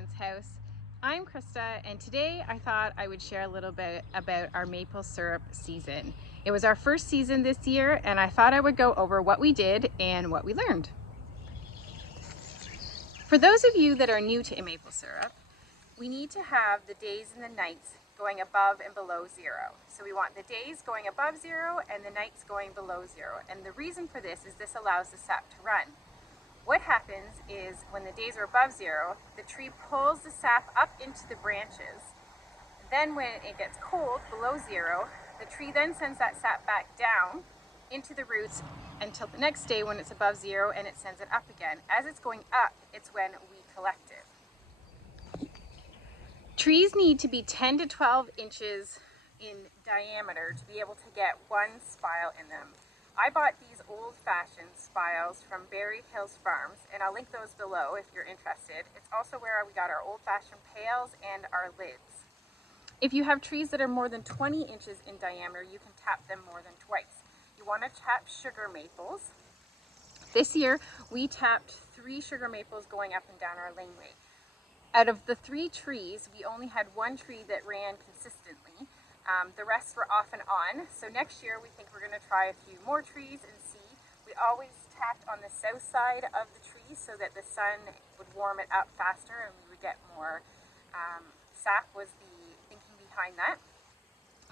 Amiens house. I'm Krista, and today I thought I would share a little bit about our maple syrup season. It was our first season this year, and I thought I would go over what we did and what we learned. For those of you that are new to maple syrup, we need to have the days and the nights going above and below zero. So we want the days going above zero and the nights going below zero. And the reason for this is this allows the sap to run. What happens is when the days are above zero, the tree pulls the sap up into the branches. Then when it gets cold, below zero, the tree then sends that sap back down into the roots until the next day when it's above zero, and it sends it up again. As it's going up, it's when we collect it. Trees need to be 10 to 12 inches in diameter to be able to get one spile in them. I bought these old-fashioned spiles from Berry Hills Farms, and I'll link those below if you're interested. It's also where we got our old-fashioned pails and our lids. If you have trees that are more than 20 inches in diameter, you can tap them more than twice. You want to tap sugar maples. This year, we tapped 3 sugar maples going up and down our laneway. Out of the 3 trees, we only had 1 tree that ran consistently. The rest were off and on. So next year we think we're going to try a few more trees and see. We always tapped on the south side of the tree so that the sun would warm it up faster and we would get more sap was the thinking behind that.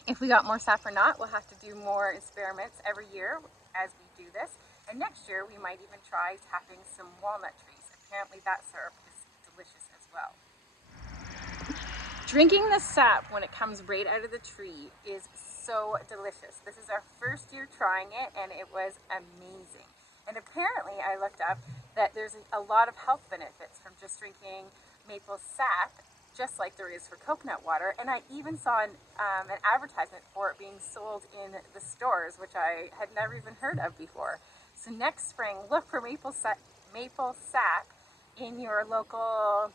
If we got more sap or not, we'll have to do more experiments every year as we do this. And next year we might even try tapping some walnut trees. Apparently that syrup is delicious as well. Drinking the sap when it comes right out of the tree is so delicious. This is our first year trying it and it was amazing. And apparently I looked up that there's a lot of health benefits from just drinking maple sap, just like there is for coconut water. And I even saw an advertisement for it being sold in the stores, which I had never even heard of before. So next spring, look for maple sap in your local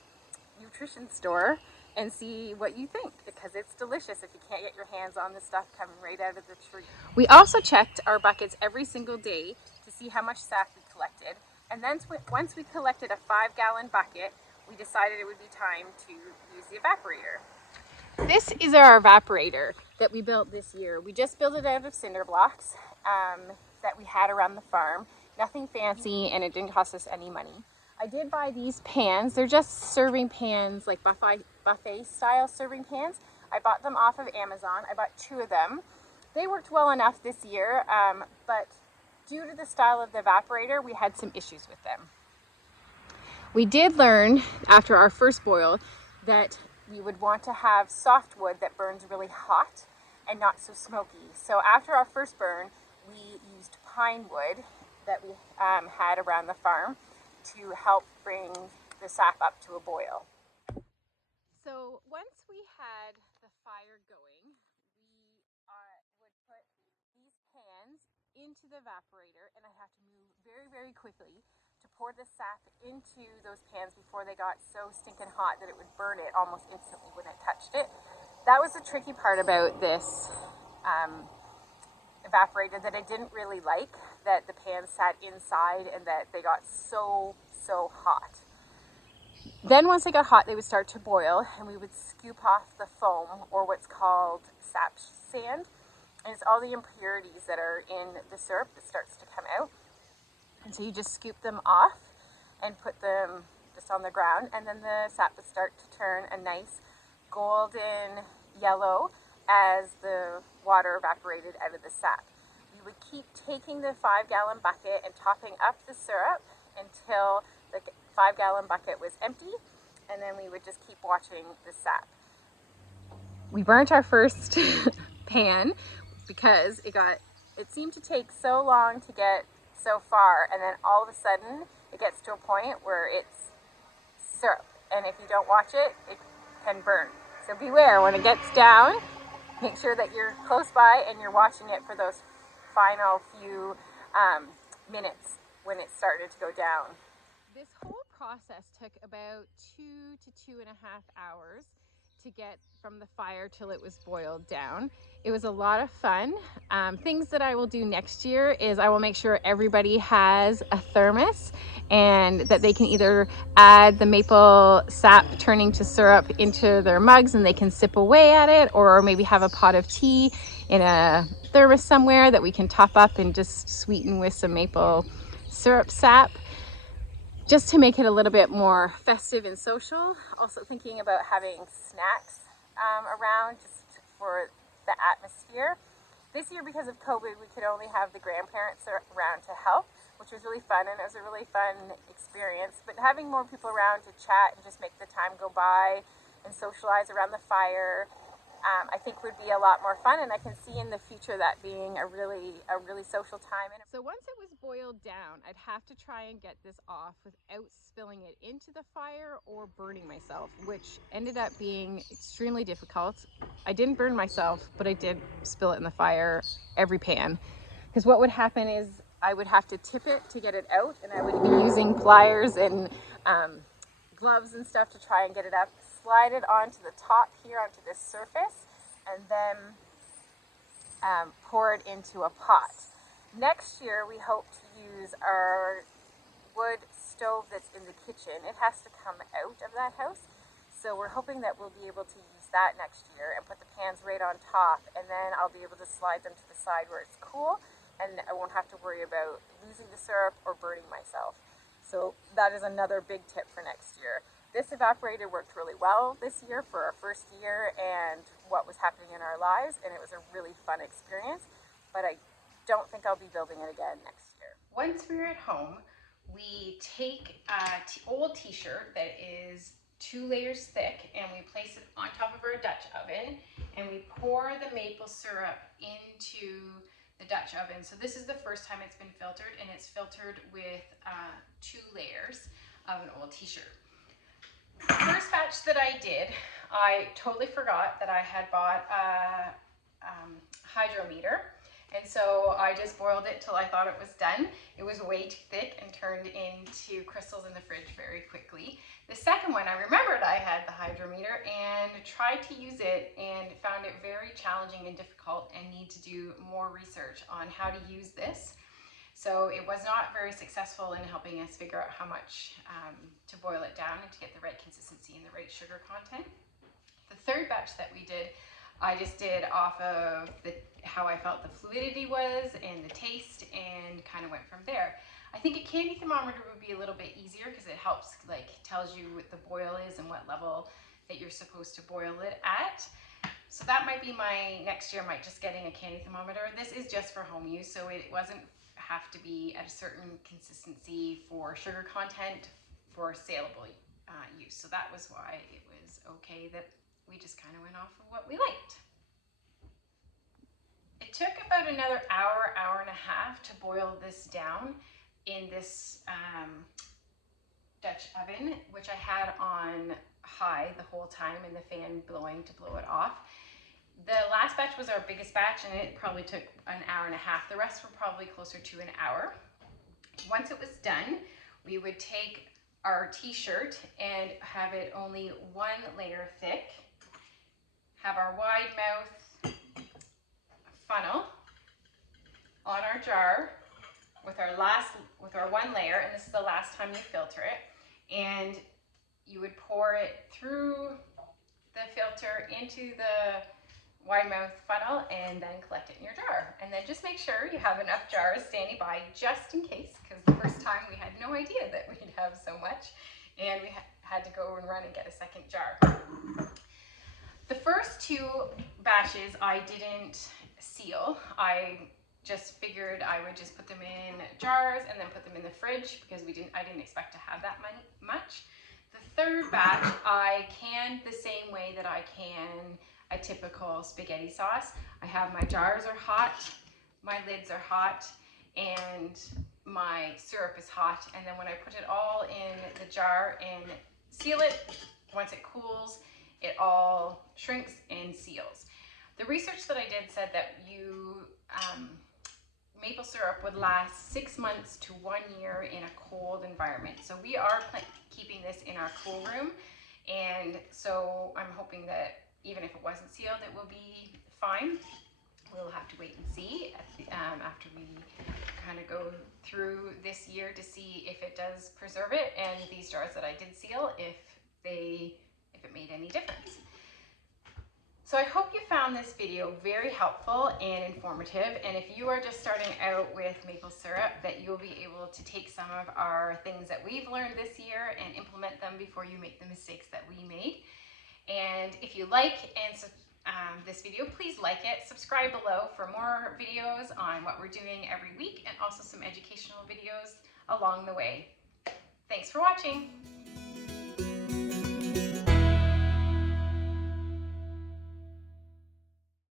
nutrition store and see what you think, because it's delicious if you can't get your hands on the stuff coming right out of the tree. We also checked our buckets every single day to see how much sap we collected, and then once we collected a 5-gallon bucket, we decided it would be time to use the evaporator. This is our evaporator that we built this year. We just built it out of cinder blocks that we had around the farm. Nothing fancy, and it didn't cost us any money. I did buy these pans. They're just serving pans, like buffet style serving pans. I bought them off of Amazon. I bought 2 of them. They worked well enough this year, but due to the style of the evaporator, we had some issues with them. We did learn after our first boil that we would want to have softwood that burns really hot and not so smoky. So after our first burn, we used pine wood that we had around the farm to help bring the sap up to a boil. So once we had the fire going, we would put these pans into the evaporator, and I have to move very, very quickly to pour the sap into those pans before they got so stinking hot that it would burn it almost instantly when I touched it. That was the tricky part about this evaporator that I didn't really like, that the pans sat inside and that they got so hot. Then once they got hot, they would start to boil, and we would scoop off the foam, or what's called sap sand, and it's all the impurities that are in the syrup that starts to come out. And so you just scoop them off and put them just on the ground, and then the sap would start to turn a nice golden yellow as the water evaporated out of the sap. We would keep taking the 5-gallon bucket and topping up the syrup until the 5-gallon bucket was empty, and then we would just keep watching the sap. We burnt our first pan because it seemed to take so long to get so far, and then all of a sudden it gets to a point where it's syrup, and if you don't watch it, it can burn. So beware when it gets down. Make sure that you're close by and you're watching it for those final few minutes when it started to go down. This whole process took about 2 to 2.5 hours to get from the fire till it was boiled down. It was a lot of fun. Things that I will do next year is I will make sure everybody has a thermos and that they can either add the maple sap turning to syrup into their mugs and they can sip away at it, or maybe have a pot of tea in a thermos somewhere that we can top up and just sweeten with some maple syrup sap, just to make it a little bit more festive and social. Also thinking about having snacks around just for the atmosphere. This year, because of COVID, we could only have the grandparents around to help, which was really fun, and it was a really fun experience. But having more people around to chat and just make the time go by and socialize around the fire, I think would be a lot more fun, and I can see in the future that being a really social time. And so once it was boiled down, I'd have to try and get this off without spilling it into the fire or burning myself, which ended up being extremely difficult. I didn't burn myself, but I did spill it in the fire, every pan. Because what would happen is I would have to tip it to get it out, and I would be using pliers and gloves and stuff to try and get it up, slide it onto the top here, onto this surface, and then pour it into a pot. Next year, we hope to use our wood stove that's in the kitchen. It has to come out of that house, so we're hoping that we'll be able to use that next year and put the pans right on top, and then I'll be able to slide them to the side where it's cool, and I won't have to worry about losing the syrup or burning myself. So that is another big tip for next year. This evaporator worked really well this year for our first year and what was happening in our lives, and it was a really fun experience, but I don't think I'll be building it again next year. Once we're at home, we take an old t-shirt that is 2 layers thick, and we place it on top of our Dutch oven, and we pour the maple syrup into the Dutch oven. So this is the first time it's been filtered, and it's filtered with 2 layers of an old t-shirt. The first batch that I did, I totally forgot that I had bought a hydrometer, and so I just boiled it till I thought it was done. It was way too thick and turned into crystals in the fridge very quickly. The second one, I remembered I had the hydrometer and tried to use it and found it very challenging and difficult and need to do more research on how to use this. So it was not very successful in helping us figure out how much to boil it down and to get the right consistency and the right sugar content. The third batch that we did, I just did off of how I felt the fluidity was and the taste, and kind of went from there. I think a candy thermometer would be a little bit easier because it helps, like, tells you what the boil is and what level that you're supposed to boil it at. So that might be my next year, might just getting a candy thermometer. This is just for home use, so it wasn't have to be at a certain consistency for sugar content for saleable use. So that was why it was okay that we just kind of went off of what we liked. It took about another hour and a half to boil this down in this Dutch oven, which I had on high the whole time and the fan blowing to blow it off. The last batch was our biggest batch, and it probably took an hour and a half. The rest were probably closer to an hour. Once it was done, we would take our t-shirt and have it only 1 layer thick, have our wide mouth funnel on our jar with our 1 layer, and this is the last time you filter it, and you would pour it through the filter into the wide mouth funnel and then collect it in your jar. And then just make sure you have enough jars standing by just in case, because the first time we had no idea that we'd have so much, and we had to go and run and get a second jar. The first 2 batches I didn't seal. I just figured I would just put them in jars and then put them in the fridge because I didn't expect to have that much. The third batch I canned the same way that I can a typical spaghetti sauce. I have my jars are hot, my lids are hot, and my syrup is hot, and then when I put it all in the jar and seal it, once it cools, it all shrinks and seals. The research that I did said that maple syrup would last 6 months to 1 year in a cold environment. So we are keeping this in our cool room, And so I'm hoping that even if it wasn't sealed, it will be fine. We'll have to wait and see after we kind of go through this year to see if it does preserve it, and these jars that I did seal, if it made any difference. So I hope you found this video very helpful and informative, and if you are just starting out with maple syrup, that you'll be able to take some of our things that we've learned this year and implement them before you make the mistakes that we made. And if you like this video, please like it, subscribe below for more videos on what we're doing every week, and also some educational videos along the way. Thanks for watching.